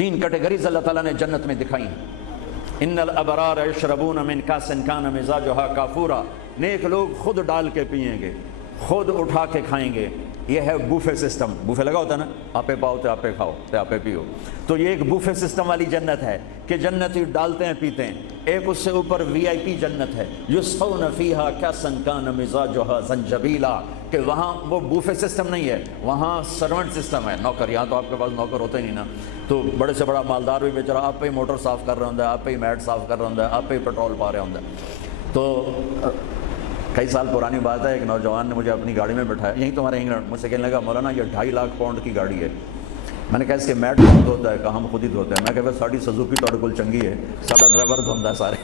3 categories अल्लाह ताला ने जन्नत में दिखाई हैं। इन्नल अबरार यशरबून मिन कासिन कान मिजाजुहा काफूरा, नेक लोग खुद डाल के पिएंगे, खुद उठा के खाएंगे। ये है बूफे सिस्टम। बूफे लगा होता है ना, आपे पाओ तो आपे खाओ तो आपे पियो। तो ये एक बूफे सिस्टम वाली जन्नत है कि जन्नती डालते हैं पीते हैं। एक उससे ऊपर वीआईपी जन्नत है, युस्क़ौन फ़ीहा कासन कान मिज़ाजुहा ज़ंजबीला, कि वहाँ वो बूफे सिस्टम नहीं है, वहाँ सर्वेंट सिस्टम है, नौकर। यहाँ तो आपके पास नौकर होते ही नहीं ना, तो बड़े से बड़ा मालदार भी बेचारा आप पे ही मोटर साफ़ कर रहा होता है, आप पे ही मैट साफ़ कर रहा होता है, आप पे ही पेट्रोल पा रहा होता है। तो कई साल पुरानी बात है, एक नौजवान ने मुझे अपनी गाड़ी में बिठाया, यहीं तुम्हारे इंग्लैंड, मुझसे कहने लगा मौलाना ये 2.5 लाख पाउंड की गाड़ी है। मैंने कहा इसके मैट कौन धोता है? कहा हम खुद ही धोते हैं। मैं कहा साड़ी सुजुकी तो बिल्कुल चंगी है, साड़ा ड्राइवर धोता है सारे।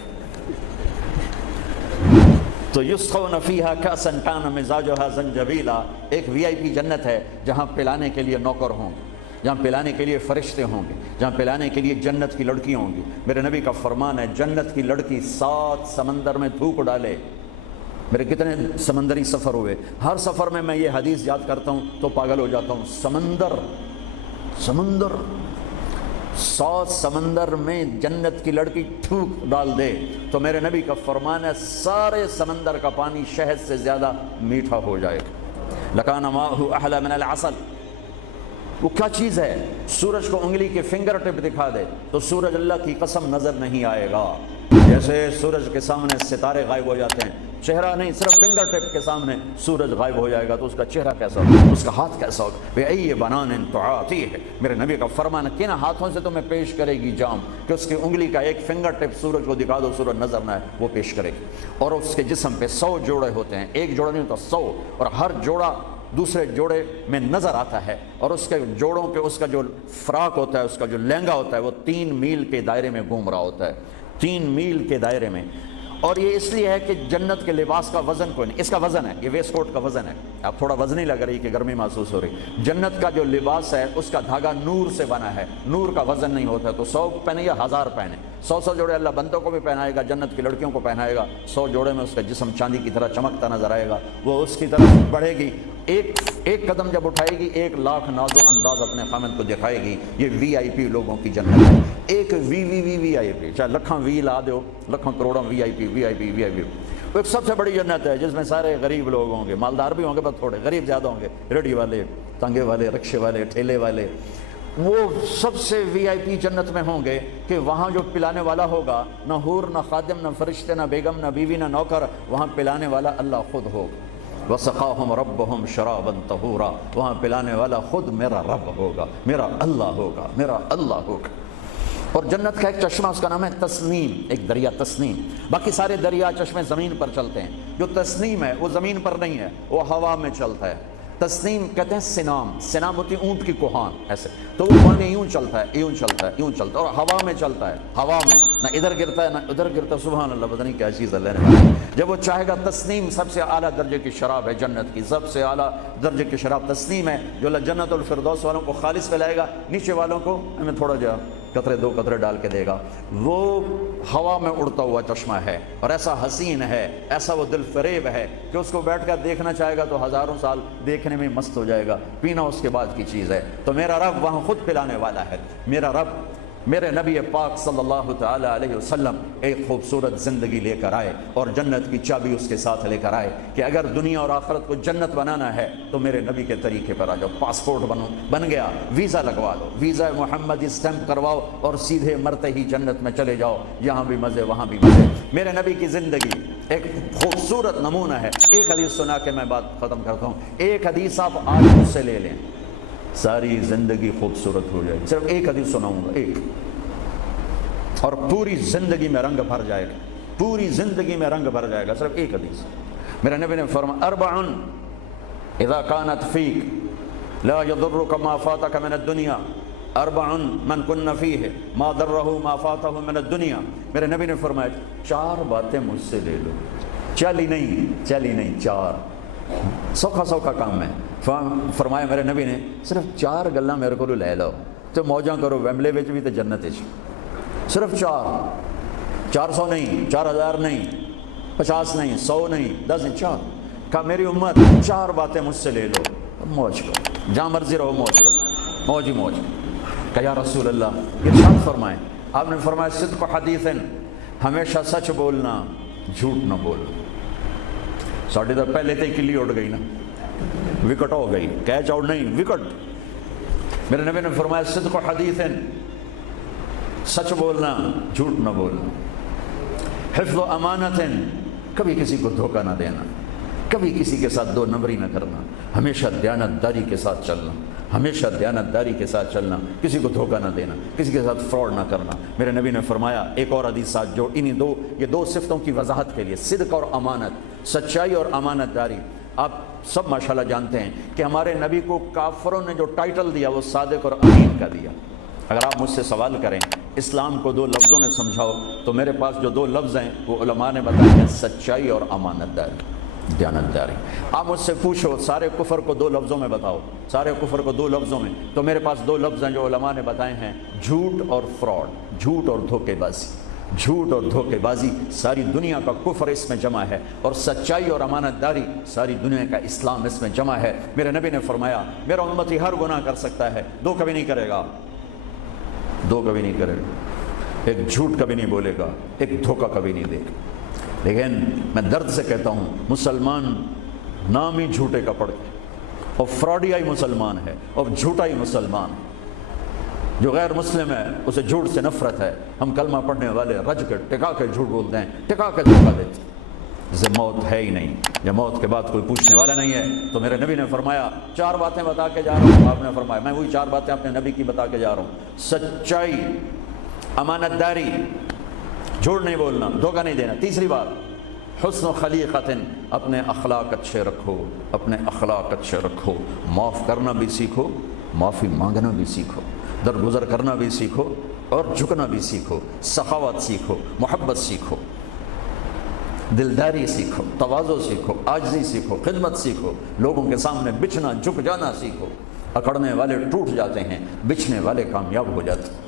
तो युस्क़ौन फ़ीहा कासन कान मिज़ाजुहा ज़ंजबीला, एक वीआईपी जन्नत है जहाँ पिलाने के लिए नौकर होंगे, जहाँ पिलाने के लिए फरिश्ते होंगे, जहाँ पिलाने के लिए जन्नत की लड़कियाँ होंगी। मेरे नबी का फरमान है, जन्नत की लड़की 7 समंदर में थूक डाले। मेरे कितने समंदरी सफ़र हुए, हर सफ़र में मैं ये हदीस याद करता हूँ तो पागल हो जाता हूँ। समंदर 100 समंदर में जन्नत की लड़की थूक डाल दे तो मेरे नबी का फरमान है सारे समंदर का पानी शहद से ज़्यादा मीठा हो जाएगा। लकाना माहु अहला मिनल असल। वो क्या चीज़ है? सूरज को उंगली के फिंगर टिप दिखा दे तो सूरज अल्लाह की कसम नज़र नहीं आएगा। जैसे सूरज के सामने सितारे गायब हो जाते हैं, चेहरा नहीं, सिर्फ फिंगर टिप के सामने सूरज गायब हो जाएगा, तो उसका चेहरा कैसा होगा, उसका हाथ कैसा होगा? ये बनाने तो आती है। मेरे नबी का फरमान, किन हाथों से तुम्हें पेश करेगी जाम कि उसकी उंगली का एक फिंगर टिप सूरज को दिखा दो, सूरज नजर ना आए, वो पेश करेगी। और उसके जिस्म पे 100 जोड़े होते हैं, एक जोड़ा नहीं होता, 100, और हर जोड़ा दूसरे जोड़े में नजर आता है। और उसके जोड़ों पे उसका जो फ्राक होता है, उसका जो लहंगा होता है, वो 3 मील के दायरे में घूम रहा होता है, 3 मील के दायरे में। और ये इसलिए है कि जन्नत के लिबास का वजन कोई नहीं, इसका वजन है, ये वेस्ट कोट का वजन है। आप थोड़ा वजन ही लग रही कि गर्मी महसूस हो रही। जन्नत का जो लिबास है उसका धागा नूर से बना है, नूर का वजन नहीं होता। तो 100 पहने या 1000 पहने, 100 जोड़े अल्लाह बंदों को भी पहनाएगा, जन्नत की लड़कियों को पहनाएगा। 100 जोड़े में उसका जिस्म चांदी की तरह चमकता नजर आएगा, वो उसकी तरफ बढ़ेगी। एक कदम जब उठाएगी 1 लाख नाज़ो अंदाज अपने खामद को दिखाएगी। ये वीआईपी लोगों की जन्नत है। एक वीआईपी, चाहे लखा वी ला दो, लखों करोड़ों वीआईपी। वो एक सबसे बड़ी जन्नत है जिसमें सारे गरीब लोग होंगे, मालदार भी होंगे पर थोड़े, गरीब ज़्यादा होंगे, रेडी वाले, तांगे वाले, रिक्शे वाले, ठेले वाले। वो सबसे वीआईपी जन्नत में होंगे कि वहाँ जो पिलाने वाला होगा, न हूर, न खादिम, न फरिश्ते, न बेगम, न बीवी, न नौकर, वहाँ पिलाने वाला अल्लाह खुद होगा। वसक़ाहुम रब्बुहुम शराबन तहूरा, वहाँ पिलाने वाला खुद मेरा रब होगा, मेरा अल्लाह होगा, मेरा अल्लाह होगा। और जन्नत का एक चश्मा, उसका नाम है तस्नीम, एक दरिया तस्नीम। बाकी सारे दरिया चश्मे ज़मीन पर चलते हैं, जो तस्नीम है वो ज़मीन पर नहीं है, वो हवा में चलता है। तस्नीम कहते हैं सिनाम, सिनाम होती है ऊँट की कोहान, ऐसे। तो वो पानी यूँ चलता है, यूँ चलता है, यूँ चलता है, और हवा में चलता है, हवा में, ना इधर गिरता है ना उधर गिरता है। सुभान अल्लाह, पता नहीं क्या चीज़ अल्लाह ने बनाई। जब वो चाहेगा, तस्नीम सबसे आला दर्जे की शराब है, जन्नत की सबसे आला दर्जे की शराब तस्नीम है, जो अल्लाह जन्नतुल फिरदौस वालों को खालिस पिलाएगा, नीचे वालों को हमें थोड़ा जा कतरे 2 कतरे डाल के देगा। वो हवा में उड़ता हुआ चश्मा है, और ऐसा हसीन है, ऐसा वो दिल फरेब है कि उसको बैठ कर देखना चाहेगा तो हज़ारों साल देखने में मस्त हो जाएगा। पीना उसके बाद की चीज़ है। तो मेरा रब वहाँ खुद पिलाने वाला है। मेरा रब, मेरे नबी पाक सल्लल्लाहु ताला अलैहि वसल्लम एक खूबसूरत ज़िंदगी लेकर आए और जन्नत की चाबी उसके साथ लेकर आए कि अगर दुनिया और आखिरत को जन्नत बनाना है तो मेरे नबी के तरीके पर आ जाओ। पासपोर्ट बन गया, वीज़ा लगवा लो, वीज़ा मोहम्मदी स्टैंप करवाओ और सीधे मरते ही जन्नत में चले जाओ। यहाँ भी मज़े, वहाँ भी मज़े। मेरे नबी की ज़िंदगी एक खूबसूरत नमूना है। एक हदीस सुना के मैं बात ख़त्म करता हूँ। एक हदीस आप आज मुझसे ले लें, सारी ज़िंदगी खूबसूरत हो जाएगी। सिर्फ एक हदीस सुनाऊंगा, एक, और पूरी ज़िंदगी में रंग भर जाएगा, पूरी ज़िंदगी में रंग भर जाएगा। सिर्फ एक हदीस। मेरे नबी ने फरमाया, अरबउन इज़ा कानत फ़ीक ला यदुर्रुका मा फ़ातका मिन दुनिया, अरबउन मन कुन्न फ़ीहि मा दर्रहु मा फ़ातहु मिन दुनिया। मेरे नबी ने फरमाया 4 बातें मुझसे ले लो, चली नहीं 4, सौखा काम है। फरमाया मेरे नबी ने, सिर्फ 4 गल्लां मेरे को ले लो तो मौजां करो, वैमले विच भी तो जन्नत विच। सिर्फ 4, 400 नहीं, 4000 नहीं, 50 नहीं, 100 नहीं, 10 नहीं, 4। कहा मेरी उम्मत 4 बातें मुझसे ले लो, मौज करो, जहाँ मर्जी रहो मौज करो, मौज ही मौज। کہ یا رسول اللہ ارشاد فرمائیں۔ آپ نے فرمایا صدق حدیثن، ہمیشہ سچ بولنا، جھوٹ نہ بولنا۔ ساڑھے تو پہلے تو کلی اڑ گئی نا، وکٹ ہو گئی، کیچ آؤٹ نہیں، وکٹ۔ میرے نبی نے فرمایا صدق حدیثن، سچ بولنا، جھوٹ نہ بولنا۔ حفظ امانتن، کبھی کسی کو دھوکہ نہ دینا، کبھی کسی کے ساتھ دو نمبری نہ کرنا، ہمیشہ دیانتداری کے ساتھ چلنا، ہمیشہ دیانتداری کے ساتھ چلنا، کسی کو دھوکہ نہ دینا، کسی کے ساتھ فراڈ نہ کرنا۔ میرے نبی نے فرمایا ایک اور حدیث ساتھ جو یہ دو صفتوں کی وضاحت کے لیے، صدق اور امانت، سچائی اور امانت داری۔ آپ سب ماشاءاللہ جانتے ہیں کہ ہمارے نبی کو کافروں نے جو ٹائٹل دیا وہ صادق اور امین کا دیا۔ اگر آپ مجھ سے سوال کریں اسلام کو 2 لفظوں میں سمجھاؤ تو میرے پاس جو 2 لفظ ہیں وہ علماء نے بتایا ہیں، سچائی اور امانت داری، دیانتداری۔ آپ مجھ سے پوچھو سارے کفر کو 2 لفظوں میں بتاؤ، سارے کفر کو 2 لفظوں میں، تو میرے پاس 2 لفظ ہیں جو علماء نے بتائے ہیں، جھوٹ اور فراڈ، جھوٹ اور دھوکے بازی۔ جھوٹ اور دھوکے بازی ساری دنیا کا کفر اس میں جمع ہے، اور سچائی اور امانت داری ساری دنیا کا اسلام اس میں جمع ہے۔ میرے نبی نے فرمایا میرا امتی ہر گناہ کر سکتا ہے، 2 کبھی نہیں کرے گا، 2 کبھی نہیں کرے گا، ایک جھوٹ کبھی نہیں بولے گا، ایک دھوکہ کبھی نہیں دے گا۔ لیکن میں درد سے کہتا ہوں مسلمان نام ہی جھوٹے کا پڑ کے، اور فراڈیا ہی مسلمان ہے، اور جھوٹا ہی مسلمان ہے۔ جو غیر مسلم ہے اسے جھوٹ سے نفرت ہے۔ ہم کلمہ پڑھنے والے رج کے ٹکا کے جھوٹ بولتے ہیں، ٹکا کے دھوکہ دیتے ہیں۔ جب موت ہے ہی نہیں، جب موت کے بعد کوئی پوچھنے والا نہیں ہے، تو میرے نبی نے فرمایا 4 باتیں بتا کے جا رہا ہوں۔ آپ نے فرمایا میں وہی 4 باتیں اپنے نبی کی بتا کے جا رہا ہوں، سچائی، امانت داری، جھوٹ نہیں بولنا، دھوکہ نہیں دینا۔ تیسری بات حسن خلیقۃ، اپنے اخلاق اچھے رکھو، اپنے اخلاق اچھے رکھو، معاف کرنا بھی سیکھو، معافی مانگنا بھی سیکھو، درگزر کرنا بھی سیکھو، اور جھکنا بھی سیکھو، سخاوت سیکھو، محبت سیکھو، دلداری سیکھو، تواضع سیکھو، عاجزی سیکھو، خدمت سیکھو، لوگوں کے سامنے بچھنا جھک جانا سیکھو۔ اکڑنے والے ٹوٹ جاتے ہیں، بچھنے والے کامیاب ہو جاتے ہیں۔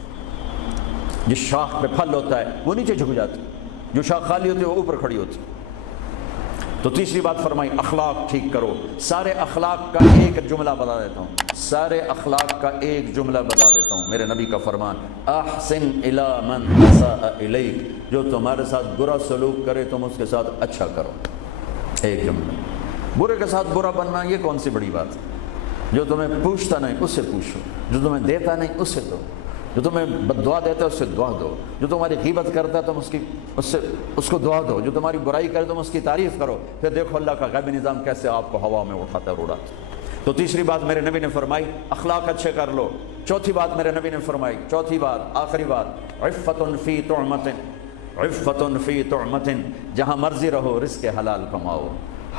جس شاخ پہ پھل ہوتا ہے وہ نیچے جھک جاتی، جو شاخ خالی ہوتی ہے وہ اوپر کھڑی ہوتی۔ تو تیسری بات فرمائی اخلاق ٹھیک کرو۔ سارے اخلاق کا ایک جملہ بتا دیتا ہوں، سارے اخلاق کا ایک جملہ بتا دیتا ہوں، میرے نبی کا فرمان، احسن الی من اساء الیک، جو تمہارے ساتھ برا سلوک کرے تم اس کے ساتھ اچھا کرو۔ ایک جملہ۔ برے کے ساتھ برا بننا یہ کون سی بڑی بات ہے؟ جو تمہیں پوچھتا نہیں اس سے پوچھو، جو تمہیں دیتا نہیں اس سے دو، جو تمہیں بد دعا دیتا ہے اس سے دعا دو، جو تمہاری غیبت کرتا ہے تم اس کو دعا دو، جو تمہاری برائی کرے تم اس کی تعریف کرو، پھر دیکھو اللہ کا غیبی نظام کیسے آپ کو ہوا میں اٹھاتا اور اڑاتا۔ تو تیسری بات میرے نبی نے فرمائی اخلاق اچھے کر لو۔ چوتھی بات میرے نبی نے فرمائی، چوتھی بات آخری بات، عفت فی طعمت، عفت فی طعمت، جہاں مرضی رہو رزق حلال کماؤ،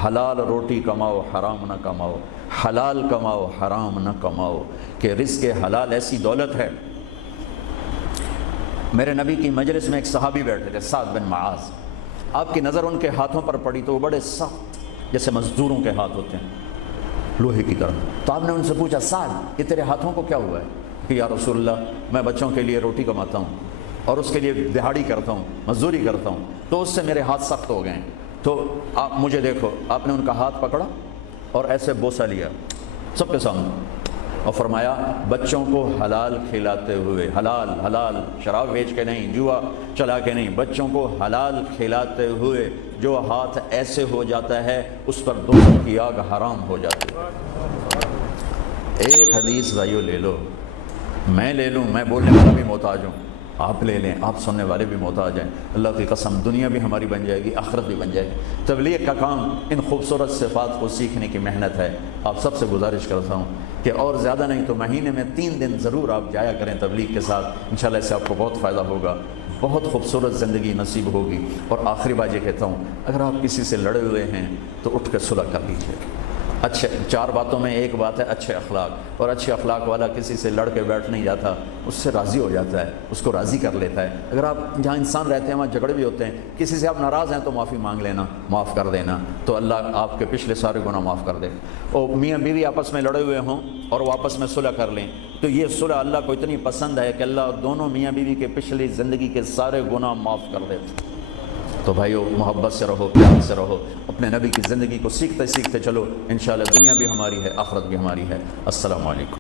حلال روٹی کماؤ، حرام نہ کماؤ، حلال کماؤ حرام نہ کماؤ، کہ رزق حلال ایسی دولت ہے۔ میرے نبی کی مجلس میں ایک صحابی بیٹھے تھے، سعد بن معاذ۔ آپ کی نظر ان کے ہاتھوں پر پڑی تو وہ بڑے سخت جیسے مزدوروں کے ہاتھ ہوتے ہیں، لوہے کی طرح۔ تو آپ نے ان سے پوچھا سعد یہ تیرے ہاتھوں کو کیا ہوا ہے؟ کہ یا رسول اللہ میں بچوں کے لیے روٹی کماتا ہوں اور اس کے لیے دہاڑی کرتا ہوں، مزدوری کرتا ہوں، تو اس سے میرے ہاتھ سخت ہو گئے ہیں، تو آپ مجھے دیکھو۔ آپ نے ان کا ہاتھ پکڑا اور ایسے بوسہ لیا سب کے سامنے، اور فرمایا بچوں کو حلال کھلاتے ہوئے، حلال حلال، شراب بیچ کے نہیں، جوا چلا کے نہیں، بچوں کو حلال کھلاتے ہوئے جو ہاتھ ایسے ہو جاتا ہے اس پر دوزخ کی آگ حرام ہو جاتی ہے۔ ایک حدیث بھائیو لے لو، میں لے لوں، میں بولنے والا بھی محتاج ہوں، آپ لے لیں، آپ سننے والے بھی محتاج ہیں۔ اللہ کی قسم دنیا بھی ہماری بن جائے گی، آخرت بھی بن جائے گی۔ تبلیغ کا کام ان خوبصورت صفات کو سیکھنے کی محنت ہے۔ آپ سب سے گزارش کرتا ہوں کہ اور زیادہ نہیں تو مہینے میں 3 دن ضرور آپ جایا کریں تبلیغ کے ساتھ، انشاءاللہ اس سے آپ کو بہت فائدہ ہوگا، بہت خوبصورت زندگی نصیب ہوگی۔ اور آخری بات یہ کہتا ہوں، اگر آپ کسی سے لڑے ہوئے ہیں تو اٹھ کے صلح کر لیجیے۔ اچھے 4 باتوں میں ایک بات ہے اچھے اخلاق، اور اچھے اخلاق والا کسی سے لڑ کے بیٹھ نہیں جاتا، اس سے راضی ہو جاتا ہے، اس کو راضی کر لیتا ہے۔ اگر آپ جہاں انسان رہتے ہیں وہاں جھگڑے بھی ہوتے ہیں، کسی سے آپ ناراض ہیں تو معافی مانگ لینا، معاف کر دینا، تو اللہ آپ کے پچھلے سارے گناہ معاف کر دے۔ اور میاں بیوی آپس میں لڑے ہوئے ہوں اور وہ آپس میں صلح کر لیں تو یہ صلح اللہ کو اتنی پسند ہے کہ اللہ دونوں میاں بیوی کے پچھلی زندگی کے سارے گناہ معاف کر دیتے۔ تو بھائیو محبت سے رہو، پیار سے رہو، اپنے نبی کی زندگی کو سیکھتے سیکھتے چلو، انشاءاللہ دنیا بھی ہماری ہے، آخرت بھی ہماری ہے۔ السلام علیکم۔